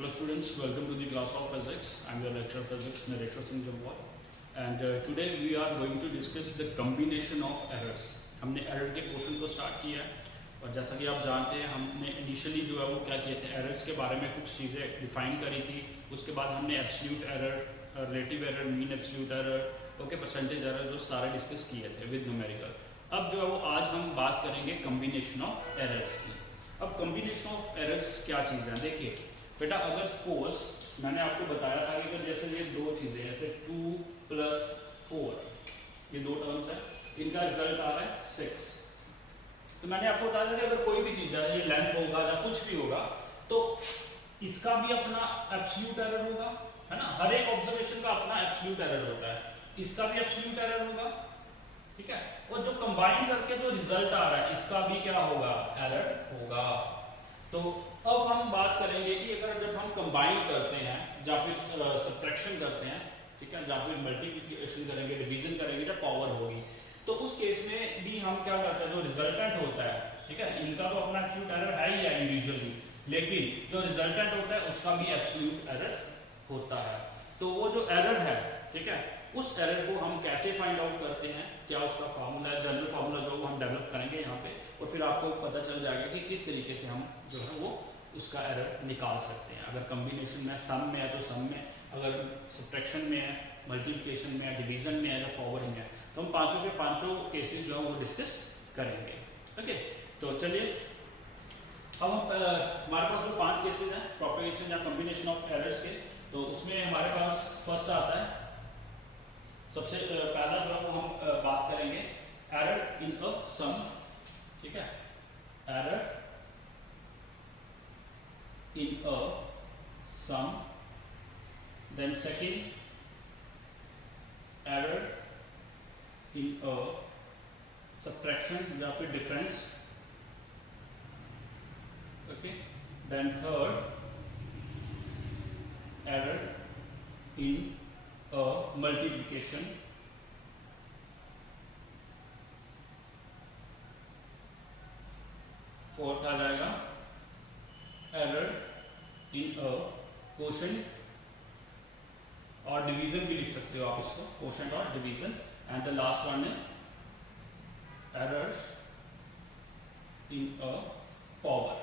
Hello students, welcome to the class of physics. I am your lecturer physics, Nareshwar Singh Jamwal. And today we are going to discuss the combination of errors. हमने error के portion को start किया है और जैसा कि आप जानते हैं हमने इनिशियली जो है वो क्या किए थे, एरर्स के बारे में कुछ चीज़ें डिफाइन करी थी. उसके बाद हमने absolute error, relative error, mean absolute error, okay, percentage error जो सारे डिस्कस किए थे विद न्यूमेरिकल. अब जो है वो आज हम बात करेंगे कम्बिनेशन ऑफ एरर्स की. अब कम्बिनेशन ऑफ एरर्स क्या चीज़ है, देखिए बेटा, अगर सपोज मैंने आपको बताया था कि अगर जैसे ये दो चीज़ें जैसे 2 + 4 ये दो टर्म्स है, इनका रिजल्ट आ रहा है 6. तो मैंने आपको बताया था कि अगर कोई भी चीज़ है, ये लेंथ होगा या कुछ भी होगा, तो इसका भी अपना एब्सोल्यूट एरर होगा, है ना. हर एक ऑब्जर्वेशन का अपना एब्सोल्यूट एरर होता है, इसका भी एब्सोल्यूट एरर होगा, ठीक है. और जो कंबाइन करके जो रिजल्ट आ रहा है इसका भी क्या होगा, एरर होगा. तो अब हम बात करेंगे कि अगर जब हम कंबाइन करते हैं या फिर सब्ट्रैक्शन करते हैं, ठीक है, या फिर मल्टीप्लिकेशन करेंगे, डिवीजन करेंगे, जब पावर होगी, तो उस केस में भी हम क्या करते हैं, जो रिजल्टेंट होता है, ठीक है, इनका तो अपना एब्सोल्यूट एरर है ही है इंडिविजुअली, लेकिन जो रिजल्टेंट होता है उसका भी एब्सोल्यूट एरर होता है. तो वो जो एरर है, ठीक है, उस एरर को हम कैसे फाइंड आउट करते हैं, क्या उसका फार्मूला है, जनरल फार्मूला जो हम डेवलप करेंगे यहाँ पे, और फिर आपको पता चल जाएगा कि किस तरीके से हम जो है वो उसका एरर निकाल सकते हैं. अगर कम्बिनेशन में सम में है तो सम में, अगर सब्ट्रैक्शन में है, मल्टीप्लिकेशन में है, डिवीजन में है या पावर में है, तो हम पांचों के पांचों केसेस जो है वो डिस्कस करेंगे. ओके, तो चलिए अब हमारे पास जो 5 केसेस हैं प्रोपेगेशन या कम्बिनेशन ऑफ एरर्स के, तो उसमें हमारे पास फर्स्ट आता है, सबसे पहला जो है वो हम बात करेंगे एरर इन अ सम, ठीक है, error in a sum. Then second, error in a subtraction या फिर difference, okay. Then third, error in a multiplication. Fourth आ जाएगा एरर इन अ क्वोशंट और डिवीजन भी लिख सकते हो आप इसको, क्वोशंट और division. And the last one है error in a power.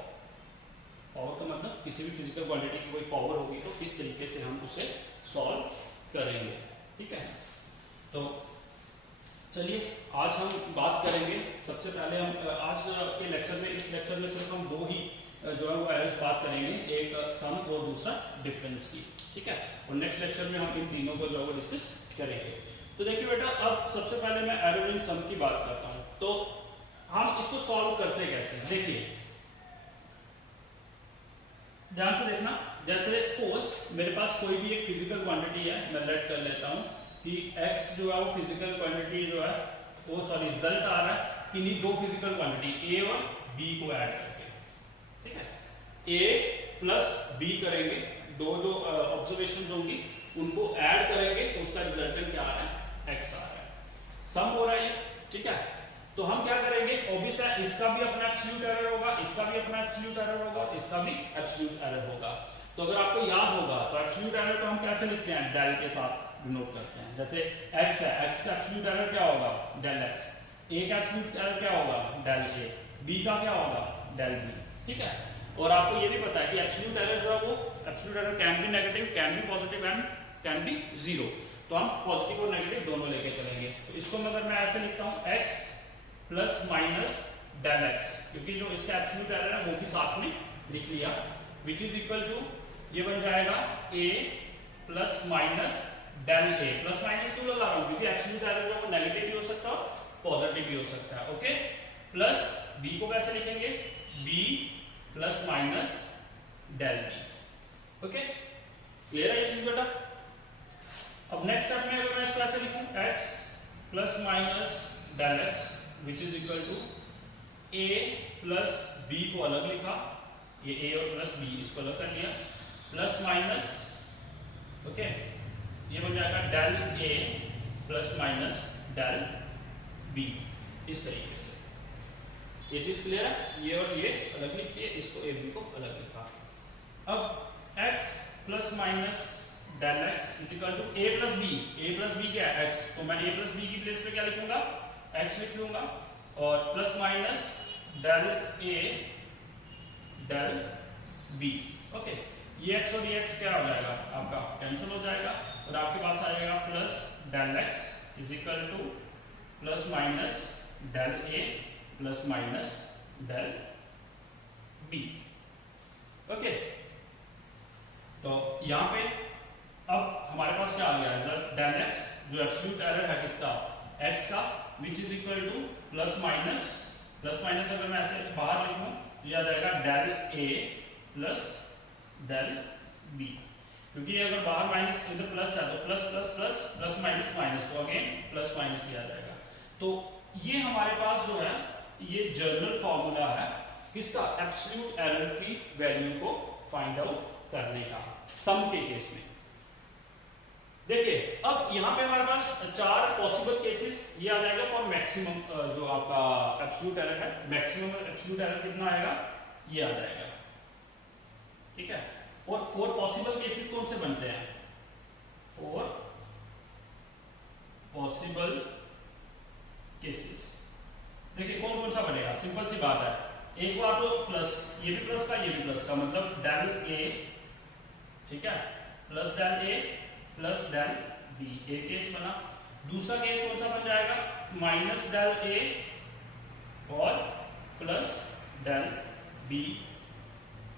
Power का मतलब किसी भी फिजिकल क्वांटिटी की कोई पावर होगी तो किस तरीके से हम उसे सॉल्व करेंगे, ठीक है. तो चलिए आज हम बात करेंगे, सबसे पहले हम आज के लेक्चर में, इस लेक्चर में सिर्फ हम दो ही जो है वो एरर्स बात करेंगे, एक सम और दूसरा डिफरेंस की, ठीक है. और नेक्स्ट लेक्चर में हम इन तीनों को जो है वो डिस्कस करेंगे. तो देखिए बेटा, अब सबसे पहले मैं एरर इन सम की बात करता हूँ. तो हम इसको सॉल्व करते कैसे, देखिए ध्यान से देखना. जैसे सपोज मेरे पास कोई भी एक फिजिकल क्वांटिटी है, मैं लेट कर लेता हूं कि x जो है वो फिजिकल क्वांटिटी जो है वो, सॉरी, रिजल्ट आ रहा है कि नहीं, दो फिजिकल क्वांटिटी a और b को ऐड करके, ठीक है, a + b करेंगे, दो जो ऑब्जर्वेशंस होंगी उनको ऐड करेंगे तो उसका रिजल्टेंट क्या आ रहा है, x आ रहा है. सम हो रहा है, ठीक है. तो हम क्या करेंगे, ऑब्वियस है इसका भी अपना एब्सोल्यूट एरर होगा, इसका भी अपना एब्सोल्यूट एरर होगा, इसका भी एब्सोल्यूट एरर होगा. तो अगर आपको याद होगा तो एब्सोल्यूट एरर को हम कैसे लिखते हैं, डेल के साथ डिनोट करते हैं. जैसे x है, x का एब्सोल्यूट एरर क्या होगा, डेल x. a का एब्सोल्यूट एरर क्या होगा, डेल a. b का क्या होगा, डेल b, ठीक है. और आपको ये भी पता है कि एब्सोल्यूट एरर जो है वो, absolute error can be negative, can be positive and can be zero. तो हम पॉजिटिव और नेगेटिव दोनों लेके चलेंगे. तो इसको अगर मैं ऐसे लिखता हूं, x plus minus del x, क्योंकि जो इसका एब्सोल्यूट एरर है वो भी साथ में लिख लिया, विच इज इक्वल टू, ये बन जाएगा a plus minus del a. Plus minus क्यों लगा रहा हूं, क्योंकि एब्सोल्यूट एरर जो है नेगेटिव भी हो सकता है और पॉजिटिव भी हो सकता है, ओके. प्लस b को कैसे लिखेंगे, b plus minus del b, okay. Clear है ये चीज बेटा. अब नेक्स्ट स्टेप में अगर मैं इसको ऐसे लिखूं, x plus minus del x which is equal to a plus b को अलग लिखा, ये a और प्लस b इसको अलग कर लिया, प्लस माइनस, ओके, ये बन जाएगा del a plus minus del b, इस तरीके से. ये चीज क्लियर है, ये और ये अलग लिखिए, इसको a b को अलग लिखा. अब x plus minus del x is equal to a plus b. A plus b क्या है? एक्स। तो मैं ए प्लस बी की प्लेस पे क्या लिखूंगा? एक्स लिख लूंगा। और plus minus del a del b. Okay, ये एक्स और ये एक्स क्या हो जाएगा? आपका कैंसिल हो जाएगा और आपके पास आ जाएगा plus del x is equal to plus minus del a plus minus del b. Okay, तो यहां पे अब हमारे पास क्या आ गया? रिजल्ट डेल एक्स जो एब्सोल्यूट एरर है किसका? एक्स का, which is equal to plus minus अगर मैं ऐसे बाहर लिखूं तो यह आ जाएगा del a plus del b, क्योंकि अगर बाहर माइनस इधर प्लस है तो plus plus plus plus minus minus, तो अगेन प्लस माइनस ही आ जाएगा। तो ये हमारे पास जो है ये जनरल फॉर्मूला है किसका? एब्सोल्यूट एरर की वैल्यू को फाइंड आउट करने का सम के केस में। देखिए अब यहाँ पे हमारे पास 4 पॉसिबल केसेस ये आ जाएगा फॉर मैक्सिमम जो आपका एब्सोल्यूट एरर है। मैक्सिमम एब्सोल्यूट एरर कितना आएगा? ये आ जाएगा, ठीक है। और 4 पॉसिबल केसेस कौन से बनते हैं? 4 पॉसिबल केसेस। देखिए कौन कौन सा बनेगा? सिंपल सी बात है, एक बार तो प्लस, ये भी प्लस का ये भी प्लस का, मतलब डेल ए, ठीक है, plus del a plus del B, एक केस बना। दूसरा केस कौन सा बन जाएगा? माइनस डेल ए और प्लस डेल बी।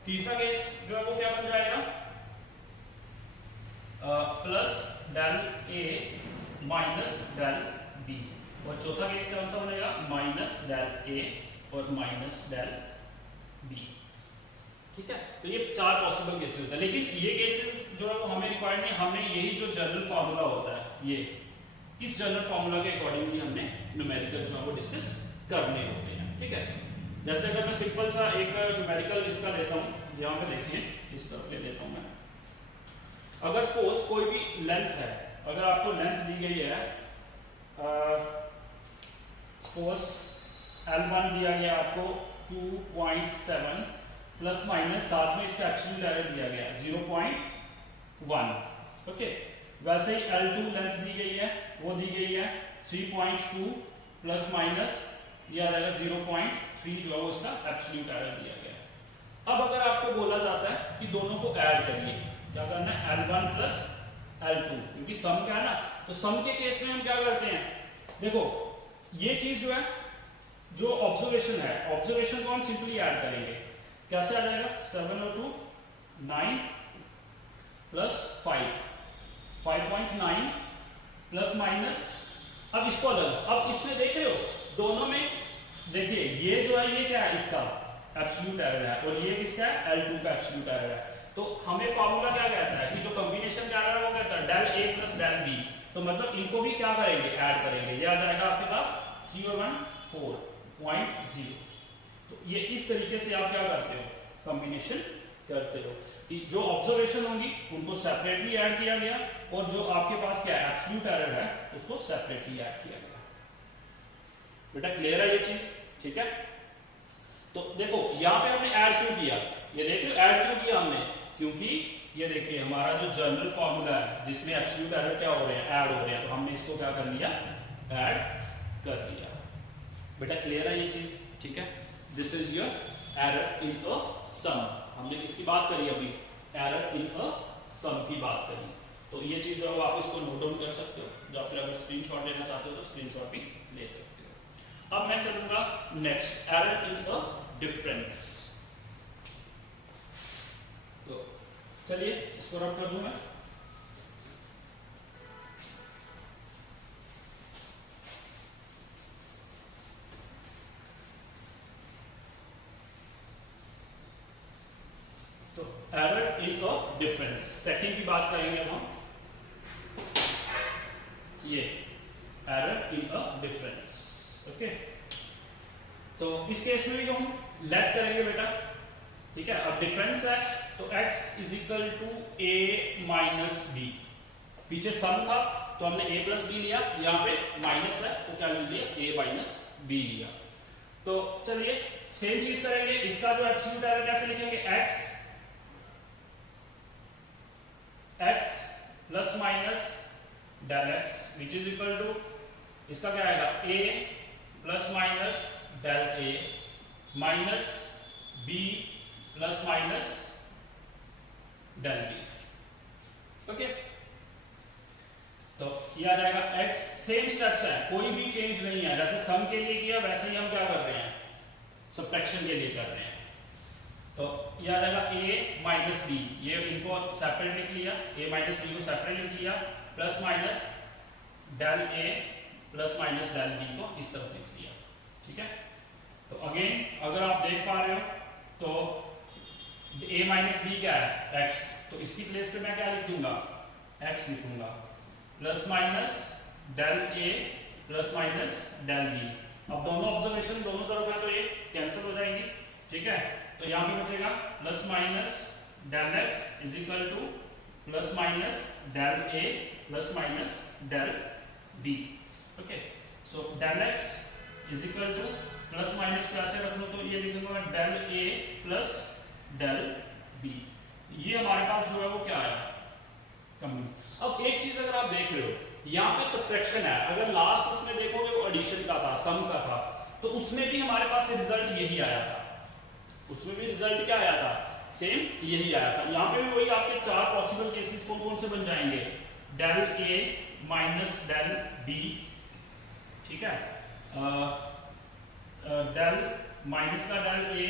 तीसरा केस जो है वो क्या बन जाएगा? Plus del A minus del B. और चौथा केस कौन सा बनेगा? माइनस डेल ए और माइनस डेल बी, ठीक है। तो ये 4 पॉसिबल केसेस होते हैं, लेकिन ये केसेस जो है वो हमें रिक्वायर्ड नहीं, हमें यही जो जनरल फार्मूला होता है ये, इस जनरल फार्मूला के अकॉर्डिंगली हमने न्यूमेरिकल जो है वो डिस्कस करने होते हैं, ठीक है। जैसे अगर मैं सिंपल सा एक न्यूमेरिकल इसका लेता हूँ, यहाँ पे देखिए इस तरफ ले लेता हूँ मैं। अगर सपोज कोई भी लेंथ है, अगर आपको लेंथ दी गई है, सपोज L1 दिया गया आपको 2.7 प्लस माइनस साथ में इसका एब्सोल्यूट एरर दिया गया 0.1, ओके। वैसे ही L2 लेंथ दी गई है, वो दी गई है 3.2 प्लस माइनस ये आ जाएगा 0.3 जो है वो इसका एब्सोल्यूट एरर दिया गया है। अब अगर आपको बोला जाता है कि दोनों को ऐड करिए, क्या करना है? L1 प्लस L2, क्योंकि सम क्या है ना, तो सम के केस में हम क्या करते हैं? देखो ये चीज जो है, जो ऑब्जर्वेशन है, ऑब्जर्वेशन को हम सिंपली ऐड करेंगे। कैसे आ जाएगा? 7 और 2 9 प्लस 5 5.9 प्लस माइनस, अब इसको अलग, अब इसमें देख रहे हो दोनों में, देखिए ये जो है ये क्या है? इसका एब्सोल्यूट एरर है और ये किसका है? L2 का एब्सोल्यूट एरर है। तो हमें फार्मूला क्या कहता है कि जो कॉम्बिनेशन क्या है वो कहता है del a plus del B. तो मतलब इनको भी क्या करेंगे? ऐड करेंगे। ये आ जाएगा आपके पास 3 और 1 4.0। तो ये इस तरीके से आप क्या करते हो? कॉम्बिनेशन करते हो कि जो ऑब्जर्वेशन होंगी उनको सेपरेटली ऐड किया गया और जो आपके पास क्या है? एब्सोल्यूट एरर है उसको सेपरेटली ऐड किया गया। बेटा क्लियर है ये चीज? ठीक है। तो देखो यहाँ पे हमने ऐड क्यों किया? ये देख लो ऐड क्यों किया हमने, क्योंकि ये देखिए हमारा जो जनरल फॉर्मूला है जिसमें एब्सोल्यूट एरर क्या हो रहे हैं? ऐड हो रहे हैं, तो हमने इसको क्या कर लिया? ऐड कर लिया। बेटा क्लियर है ये चीज? ठीक है। This is your error in a sum. हमने किसकी बात करी अभी? एरर इन अ सम की बात करी। तो ये चीज जो है आप इसको नोट डाउन कर सकते हो, या फिर अगर स्क्रीनशॉट लेना चाहते हो तो स्क्रीनशॉट भी ले सकते हो। अब मैं चलूंगा next, error in a difference. तो चलिए इसको रब कर दूं मैं। तो error in a difference second की बात करेंगे हम। ये error in a difference, okay. तो इस केस में भी जो हम लेट करेंगे बेटा, ठीक है। अब डिफरेंस है तो x is equal to a minus b. पीछे सम था तो हमने a प्लस बी लिया, यहाँ पे माइनस है तो क्या ले लिया? a माइनस बी लिया। तो चलिए सेम चीज करेंगे। इसका जो एब्सोल्यूट एरर कैसे लिखेंगे? x minus del x which is equal to, इसका क्या आएगा a plus minus del a minus b plus minus del b। Okay, तो ये आ जाएगा x। सेम स्टेप्स है, कोई भी चेंज नहीं है, जैसे सम के लिए किया वैसे ही हम क्या कर रहे हैं, सब्ट्रैक्शन के लिए कर रहे हैं। तो ये आ जाएगा a माइनस बी, ये इनको सेपरेट लिख लिया, a माइनस बी को सेपरेट लिख लिया, plus minus del a plus minus del b को इस तरफ लिख लिया। ठीक है, तो अगेन अगर आप देख पा रहे हो तो a माइनस बी क्या है x, तो इसकी प्लेस पे मैं क्या लिख दूंगा x लिखूंगा, plus minus del a plus minus del b। अब दोनों ऑब्जर्वेशन दोनों तरफ है तो ये कैंसिल हो जाएंगी। ठीक है, तो यहाँ पे बचेगा plus minus del x is equal to plus minus del a plus minus del b। Okay, so del x is equal to plus minus को ऐसे रख लो तो ये लिखूंगा del a plus del b। ये हमारे पास जो है वो क्या आया, कमी। अब एक चीज अगर आप देख रहे हो, यहाँ पे सब्ट्रैक्शन है, अगर लास्ट उसमें देखोगे वो एडिशन का था, सम का था, तो उसमें भी हमारे पास रिजल्ट यही आया था, उसमें भी रिजल्ट क्या आया था, सेम यही आया था। यहाँ पे भी वही आपके चार पॉसिबल केसेस कौन कौन से बन जाएंगे, del a minus del b। ठीक है, डेल माइनस का डेल a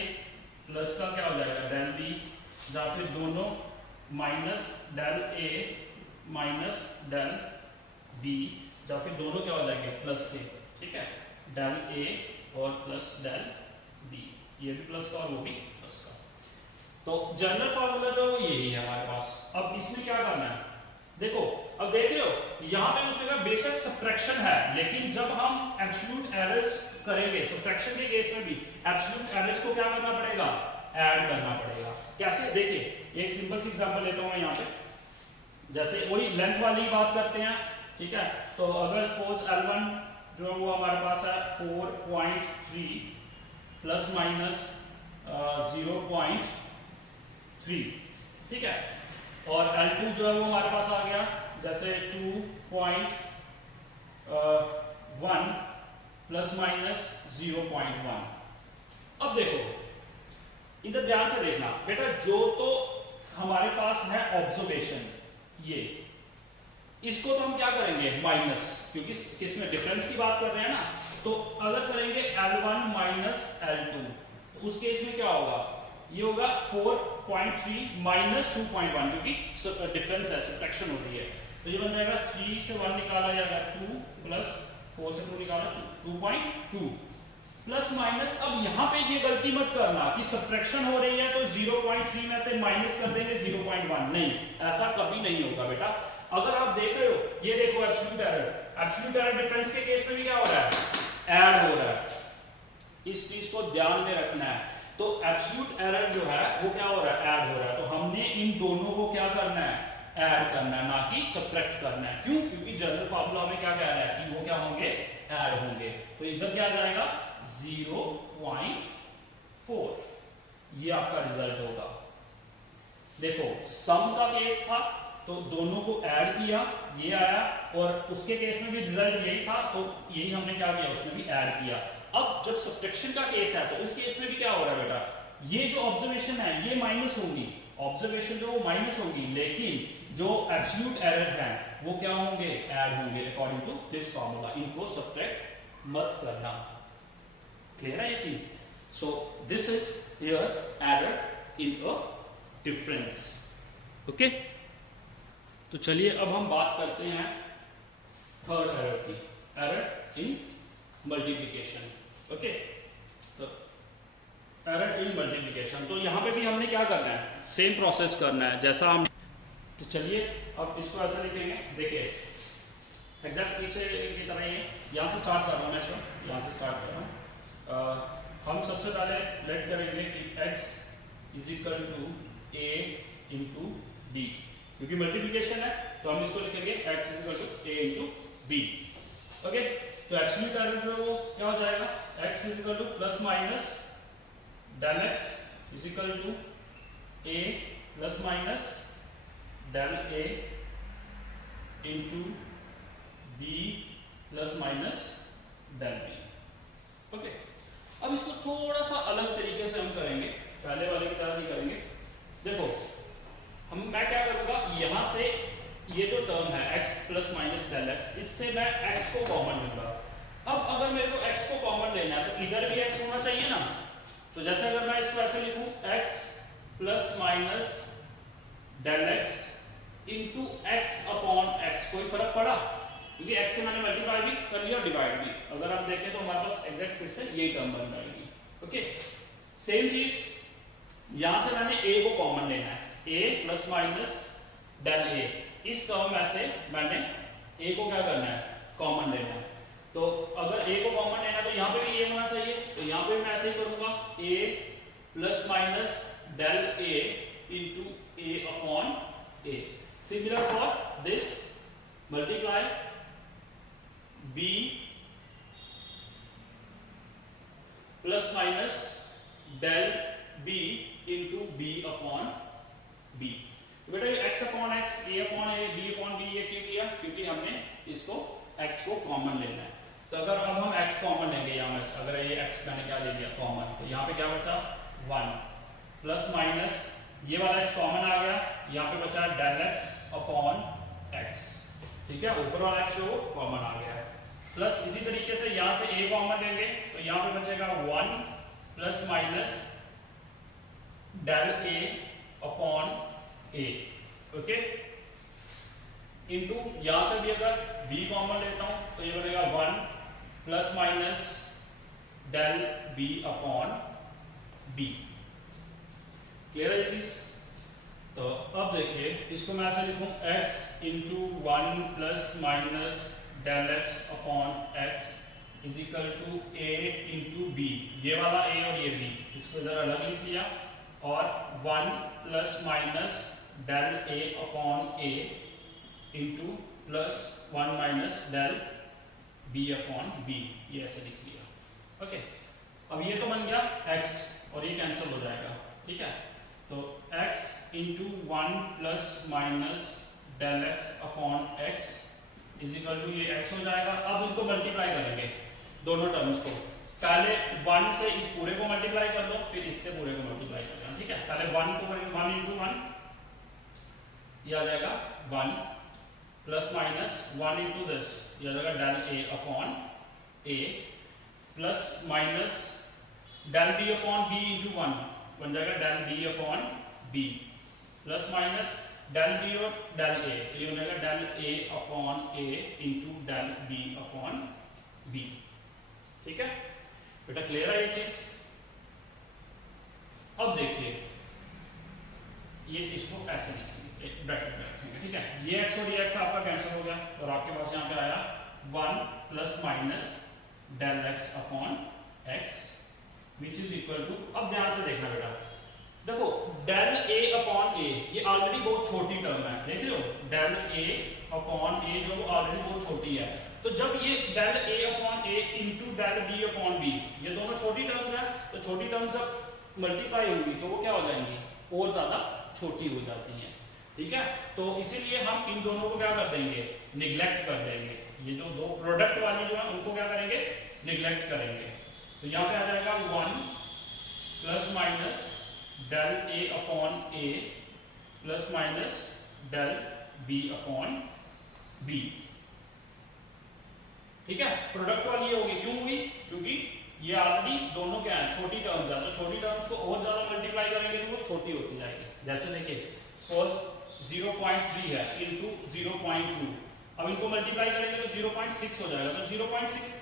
प्लस का क्या हो जाएगा डेल b, या फिर दोनों minus del a minus del b, या फिर दोनों क्या हो जाएंगे प्लस के। ठीक है, डेल a और प्लस डेल b, ये भी प्लस का और वो भी प्लस का। तो जनरल फार्मूला जो है वो यही है हमारे पास। अब इसमें क्या करना है, देखो अब देख रहे हो यहाँ पे उसने कहा बेशक सब्ट्रैक्शन है, लेकिन जब हम एब्सोल्यूट एरर्स करेंगे सब्ट्रैक्शन के केस में भी एब्सोल्यूट एरर्स को क्या करना पड़ेगा, ऐड करना पड़ेगा। कैसे, देखिए एक सिंपल सी एग्जांपल लेता हूं मैं यहाँ पे, जैसे वही लेंथ वाली बात करते हैं। ठीक है, तो अगर सपोज L1 जो वो हमारे पास है 4.3 प्लस माइनस 0.3। ठीक है, और L2 जो है वो हमारे पास आ गया जैसे 2.1 प्लस माइनस 0.1। अब देखो इधर ध्यान से देखना बेटा, जो तो हमारे पास है ऑब्जर्वेशन, ये इसको तो हम क्या करेंगे माइनस, क्योंकि किसमें डिफरेंस की बात कर रहे हैं ना, तो अगर करेंगे L1 माइनस L2 तो उस केस में क्या होगा, ये होगा 4.3 माइनस 2.1, क्योंकि डिफरेंस है, सब्ट्रैक्शन हो रही है, तो ये बन जाएगा 3 से 1 निकाला जाएगा 2 प्लस 4 से 2 निकाला 2.2 प्लस माइनस। अब यहाँ पे ये गलती मत करना कि सब्ट्रैक्शन हो रही है तो 0.3 में से माइनस कर देंगे 0.1, नहीं, ऐसा कभी नहीं होगा बेटा। अगर आप देख रहे हो, ये देखो एब्सोल्यूट एरर डिफरेंस के केस में भी क्या हो रहा है, ऐड हो रहा है, इस चीज को ध्यान में रखना है। तो एब्सोल्यूट एरर जो है वो क्या हो रहा है, ऐड हो रहा है, तो हमने इन दोनों को क्या करना है, ऐड करना है, ना कि सब्ट्रैक्ट करना है। क्यों, क्योंकि जनरल फार्मूला में क्या कह रहा है कि वो क्या होंगे, ऐड होंगे। तो इधर क्या आ जाएगा 0.4, ये आपका रिजल्ट होगा। देखो सम का केस था तो दोनों को ऐड किया, ये आया, और उसके केस में भी रिजल्ट यही था, तो यही हमने क्या किया, उसमें भी ऐड किया। अब जब सब्ट्रैक्शन का केस है तो इस केस में भी क्या हो रहा है बेटा, ये जो ऑब्जर्वेशन है ये माइनस होगी, ऑब्जर्वेशन जो वो माइनस होगी, लेकिन जो एब्सोल्यूट एरर्स हैं वो क्या होंगे, ऐड होंगे अकॉर्डिंग टू दिस फार्मूला। इनको सब्ट्रैक्ट मत करना, क्लियर है ये चीज। So this is here error in a difference. Okay, तो चलिए अब हम बात करते हैं थर्ड एरर की, एरर इन मल्टीप्लिकेशन। ओके, तो एरर इन मल्टीप्लिकेशन, तो यहां पे भी हमने क्या करना है, सेम प्रोसेस करना है जैसा हम, तो चलिए अब इसको ऐसा लिखेंगे। देखिए एग्जैक्ट पीछे की तरह ही यहां से स्टार्ट कर रहा हूं मैं, इसको यहां से स्टार्ट कर रहा हूं। हम सबसे पहले लेट करेंगे कि x is equal to a into b, क्योंकि मल्टीप्लिकेशन है तो हम इसको लिखेंगे x is equal to a into b। Okay, तो एब्सोल्यूट एरर जो है वो क्या हो जाएगा, x is equal to plus minus del x is equal to a plus minus del a into b plus minus del b. Okay, अब इसको थोड़ा सा अलग तरीके से हम करेंगे, पहले वाले की तरह नहीं करेंगे। देखो मैं क्या करूंगा, यहां से ये जो टर्म है x plus minus del x, इससे मैं x को कॉमन लूंगा। अब अगर मेरे को x को कॉमन लेना है तो इधर भी x होना चाहिए ना। तो जैसे अगर मैं इसको ऐसे लिखूं x plus minus del x into x upon x, कोई फर्क पड़ा? क्योंकि x से मैंने मल्टीप्लाई भी कर लिया और डिवाइड भी। अगर आप देखें तो हमारे पास एग्जैक्ट फिर से यही टर्म बन जाएगी। ओके, सेम चीज यहां से मैंने a को कॉमन लेना है, a plus minus del a। इस टर्म में से मैंने a को क्या करना है, कॉमन लेना है। तो अगर a को कॉमन लेना है तो यहाँ पे भी a होना चाहिए, तो यहाँ पे मैं ऐसे ही करूंगा, a plus minus del a into a upon a। Similar for this, multiply b plus minus del b into b upon b। बेटा ये x upon x, a upon a, b upon b ये क्यों किया? क्योंकि हमने इसको x को common लेना है। तो अगर अब हम x कॉमन लेंगे यहाँ में, अगर ये x मैंने क्या ले लिया कॉमन, तो यहाँ पे क्या बचा 1 प्लस माइनस ये वाला x कॉमन आ गया, यहाँ पे बचा डेल x अपॉन x। ठीक है, ऊपर वाला x जो कॉमन आ गया है। प्लस इसी तरीके से यहाँ से a कॉमन लेंगे तो यहाँ पे बचेगा 1 plus minus del a upon a। Okay, into यहां से भी अगर b कॉमन लेता हूं तो ये बनेगा 1 plus minus del b upon b। Clear है ये चीज? तो अब देखिए इसको मैं ऐसे लिखूं, x into 1 plus minus del x upon x is equal to a into b। ये वाला a और ये b, इसको इधर अलग लिख लिया, और 1 plus minus del a upon a into plus 1 minus del b upon b, ये ऐसे लिख लिया। ओके, अब ये तो बन गया x और ये कैंसिल हो जाएगा। ठीक है, तो x into 1 plus minus del x upon x is equal to ये x हो जाएगा। अब इनको मल्टीप्लाई करेंगे दोनों टर्म्स को, पहले 1 से इस पूरे को मल्टीप्लाई कर लो, फिर इससे पूरे को मल्टीप्लाई कर लो। ठीक है, पहले 1 को 1 इंटू 1 ये आ जाएगा 1 प्लस माइनस 1 इंटू दिस ये आ जाएगा del a upon a plus minus del b upon b into 1 बन जाएगा del b upon b plus minus del b और डेल a, ये हो जाएगा del a upon a into del b upon b। ठीक है बेटा, क्लियर है ये चीज? अब देखिए ये इसको ऐसे लिखेंगे, ब्रैकेट में रखेंगे। ठीक है, ये x और ये x आपका कैंसिल हो गया और आपके पास यहाँ पे आया 1 plus minus del x upon x which is equal to, अब ध्यान से देखना बेटा, देखो डेल a अपॉन a ये ऑलरेडी बहुत छोटी टर्म है, देख रहे हो, डेल a अपॉन a जो ऑलरेडी बहुत छोटी है। तो जब ये del a upon a into del b upon b, ये दोनों छोटी टर्म्स हैं, तो छोटी टर्म्स जब मल्टीप्लाई होंगी तो वो क्या हो जाएंगी, और ज्यादा छोटी हो जाती हैं। ठीक है, तो इसीलिए हम इन दोनों को क्या कर देंगे, निगलेक्ट कर देंगे। ये जो दो प्रोडक्ट वाली जो है उनको क्या करेंगे, निगलेक्ट करेंगे। तो यहाँ पे आ जाएगा 1 plus minus del a upon a plus minus del b upon b। ठीक है, प्रोडक्ट वाली होगी, क्यों हुई, क्योंकि ये ऑलरेडी दोनों क्या है, छोटी टर्म्स है, तो छोटी टर्म्स को और ज्यादा मल्टीप्लाई करेंगे तो वो छोटी होती जाएगी। जैसे देखिए सपोज 0.3 है इनटू 0.2, अब इनको मल्टीप्लाई करेंगे तो 0.6 हो जाएगा, तो 0.6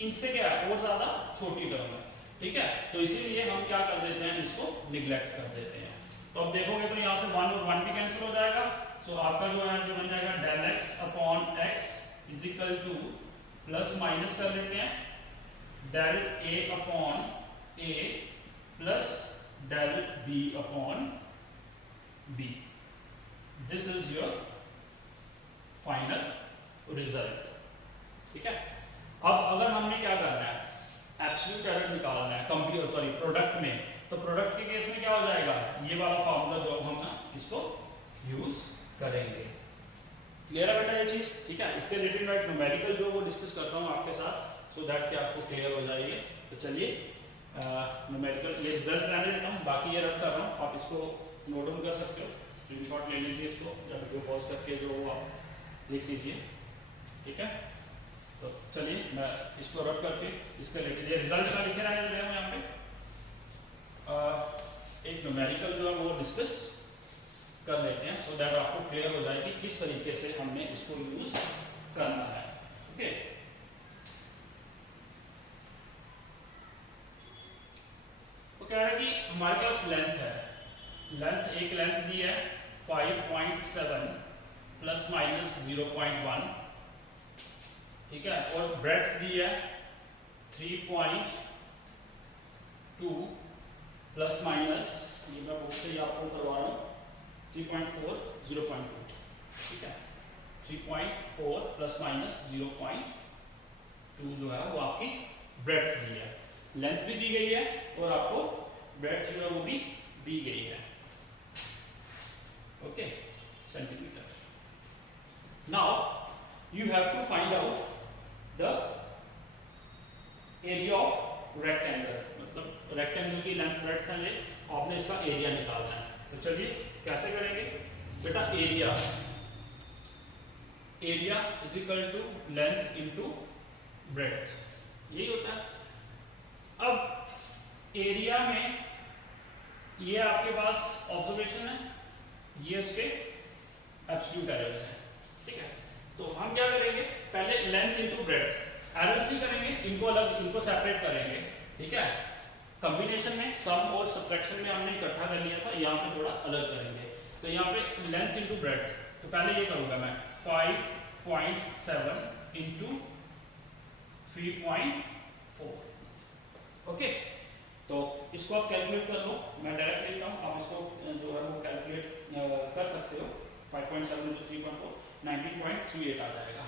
इनसे क्या है, और ज्यादा छोटी टर्म है। ठीक है, तो इसीलिए हम क्या कर देते हैं, इसको निगलेक्ट कर देते हैं। तो अब देखोगे तो यहाँ से 1 और 1 भी कैंसिल हो जाएगा, सो आपका जो है जो बन जाएगा del x upon x is equal to plus minus कर लेते हैं del a upon a plus del b upon b। This is your final result. ठीक है, अब अगर हमने क्या करना है, एब्सोल्यूट एरर निकालना है कंप्लीट सॉरी प्रोडक्ट में, तो प्रोडक्ट के केस में क्या हो जाएगा, ये वाला फॉर्मूला जो हम ना इसको यूज करेंगे। क्लियर है बेटा ये चीज? ठीक है, इसके रिलेटेड मैं न्यूमेरिकल जो वो डिस्कस करता हूँ आपके साथ, सो दैट कि आपको क्लियर हो जाएगी। तो चलिए न्यूमेरिकल ये रिजल्ट रहने देता हूँ, बाकी ये रन कर रहा हूँ, आप इसको नोट डाउन कर सकते हो, स्क्रीनशॉट ले लीजिए इसको, या वीडियो पॉज करके जो आप लिख लीजिए। ठीक है, तो चलिए मैं इसको रब करके इसका लिखिए रिजल्ट का लिखे रहने दे रहा हूँ यहाँ पे। एक न्यूमेरिकल जो है वो डिस्कस कर लेते हैं, सो दैट आपको क्लियर हो जाए कि किस तरीके से हमने इसको यूज करना है। ओके, तो कह रहा है कि हमारे पास लेंथ है, लेंथ एक लेंथ दी है 5.7 प्लस माइनस 0.1, ठीक है, और ब्रेड्थ दी है 3.2 प्लस माइनस, ये मैं बुक से ही आपको करवा रहा हूँ, 3.4 0.2, ठीक है, 3.4 प्लस माइनस 0.2 जो है वो आपकी ब्रेड्थ दी है, लेंथ भी दी गई है और आपको ब्रेड्थ जो है वो भी दी गई है। Okay, centimetre. Now you have to find out the area of rectangle, मतलब रेक्टेंगल की लेंथ ब्रेड्थ है, आपने इसका एरिया निकालना है। तो चलिए कैसे करेंगे बेटा, area is equal to length into breadth, यही होता है। अब एरिया में ये आपके पास ऑब्जर्वेशन है, ये इसके एब्सोल्यूट एरर्स हैं, ठीक है। तो हम क्या करेंगे, पहले लेंथ इनटू ब्रेड्थ, एरर्स नहीं करेंगे, इनको अलग, इनको सेपरेट करेंगे, ठीक है। कॉम्बिनेशन में सम और सब्ट्रैक्शन में हमने इकट्ठा कर लिया था, यहाँ पे थोड़ा अलग करेंगे। तो यहाँ पे लेंथ इनटू ब्रेड्थ, तो पहले ये करूंगा मैं 5.7 इंटू 3.4, ओके। तो इसको आप कैलकुलेट कर लो, मैं डायरेक्ट लिखता हूँ, आप इसको जो है वो कैलकुलेट कर सकते हो। 5.7 इंटू 3.4 19.38 आ जाएगा,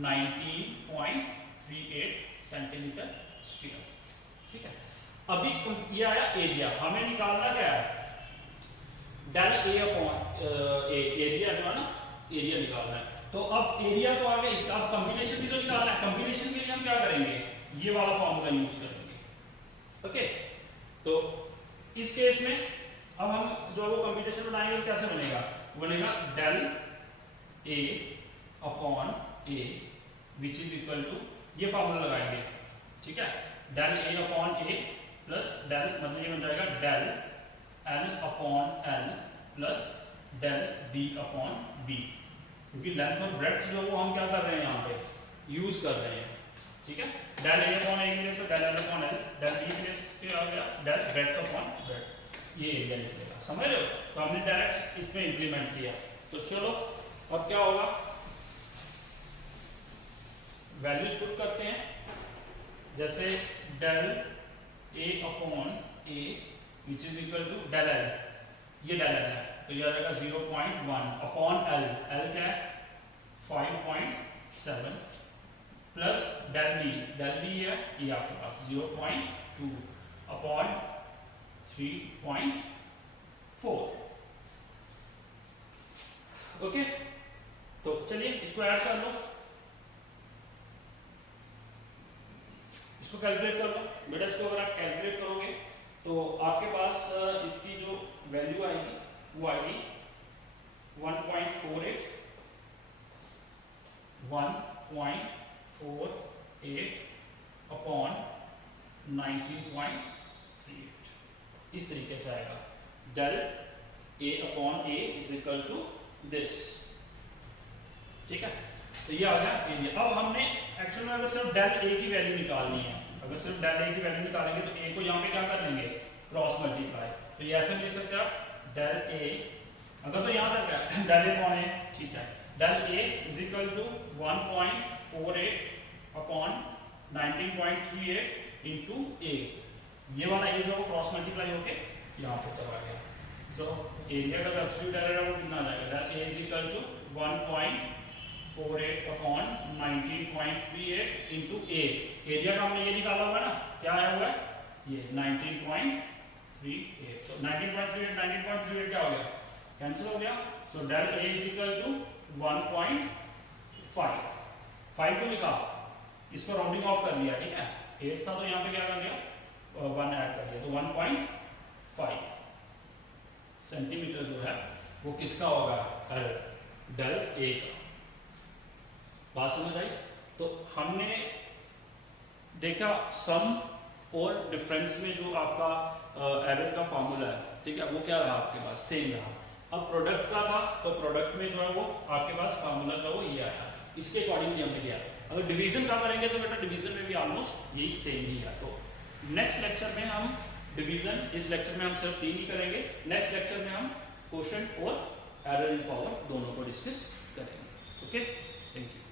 19.38 सेंटीमीटर स्क्वायर, ठीक है। अभी ये आया एरिया, हमें निकालना क्या है, del a upon A, area जो है ना, एरिया निकालना है। तो अब एरिया तो आगे इसका, अब कॉम्बिनेशन भी तो निकालना है, कॉम्बिनेशन के लिए हम क्या करेंगे, ये वाला फॉर्मूला यूज करेंगे, ओके। तो इस केस में अब हम जो वो कॉम्बिनेशन बनाएंगे तो कैसे बनेगा, बनेगा del a upon a which is equal to, ये फॉर्मूला लगाएंगे, ठीक है, del a upon a plus del, मतलब ये बन जाएगा del l upon l plus del b upon b, क्योंकि लेंथ और ब्रेड्थ जो वो हम क्या कर रहे हैं यहाँ पे यूज कर रहे हैं, ठीक है। डेल ए अपॉन ए की तो del l upon l, del b की आ गया डेल ब्रेड्थ अपॉन ब्रेड्थ, ये एरिया निकलेगा, समझ रहे हो। तो हमने डायरेक्ट इसमें इंप्लीमेंट किया। तो चलो अब क्या होगा, वैल्यूज पुट करते हैं, जैसे del a upon a which is equal to del l, ये डेल एल है तो ये आ जाएगा 0.1 अपॉन एल, एल क्या है 5.7 plus del b, del b है ये आपके पास 0.2 अपॉन 3.4, ओके। तो चलिए इसको ऐड कर लो, इसको कैलकुलेट कर लो बेटा। इसको अगर आप कैलकुलेट करोगे तो आपके पास इसकी जो वैल्यू आएगी वो आएगी 1.48 अपॉन 19.38, इस तरीके से आएगा, del a upon a is equal to this, ठीक है। तो ये आ गया एरिया। अब हमने एक्चुअल में अगर सिर्फ डेल ए की वैल्यू निकालनी है, अगर सिर्फ डेल ए की वैल्यू निकालेंगे तो ए को यहाँ पे क्या कर लेंगे, क्रॉस मल्टीप्लाई। तो ये ऐसे लिख सकते हैं आप डेल ए, अगर तो यहाँ तक है डेल ए अपॉन ए, ठीक है, del A is equal to 1.48 upon 19.38 into A, ये वाला ए जो क्रॉस मल्टीप्लाई होके यहाँ पे चला गया। सो एरिया का एब्सोल्यूट एरिया वो कितना आ जाएगा, del A is equal to 1.48 upon 19.38 into a, area का हमने ये निकाला हुआ ना, क्या आया हुआ है ये 19.38, तो 19.38 क्या हो गया कैंसिल हो गया, so del A is equal to 1.5, 5 को लिखा, इसको राउंडिंग ऑफ कर लिया, ठीक है, 8 था तो यहाँ पे क्या कर दिया, 1 ऐड कर दिया, तो 1.5 सेंटीमीटर जो है वो किसका होगा, डेल ए का। बात समझ आई? तो हमने देखा सम और डिफरेंस में जो आपका एरर का फॉर्मूला है, ठीक है, वो क्या रहा आपके पास, सेम रहा। अब प्रोडक्ट का था तो प्रोडक्ट में जो है वो आपके पास फॉर्मूला जो है वो ये आया, इसके अकॉर्डिंगली हमने किया। अगर डिवीजन का करेंगे तो बेटा डिवीजन में भी ऑलमोस्ट यही सेम ही है। तो नेक्स्ट लेक्चर में हम डिवीजन, इस लेक्चर में हम सिर्फ 3 ही करेंगे, नेक्स्ट लेक्चर में हम क्वोशंट और एरर इन पावर दोनों को डिस्कस करेंगे। Okay, thank you.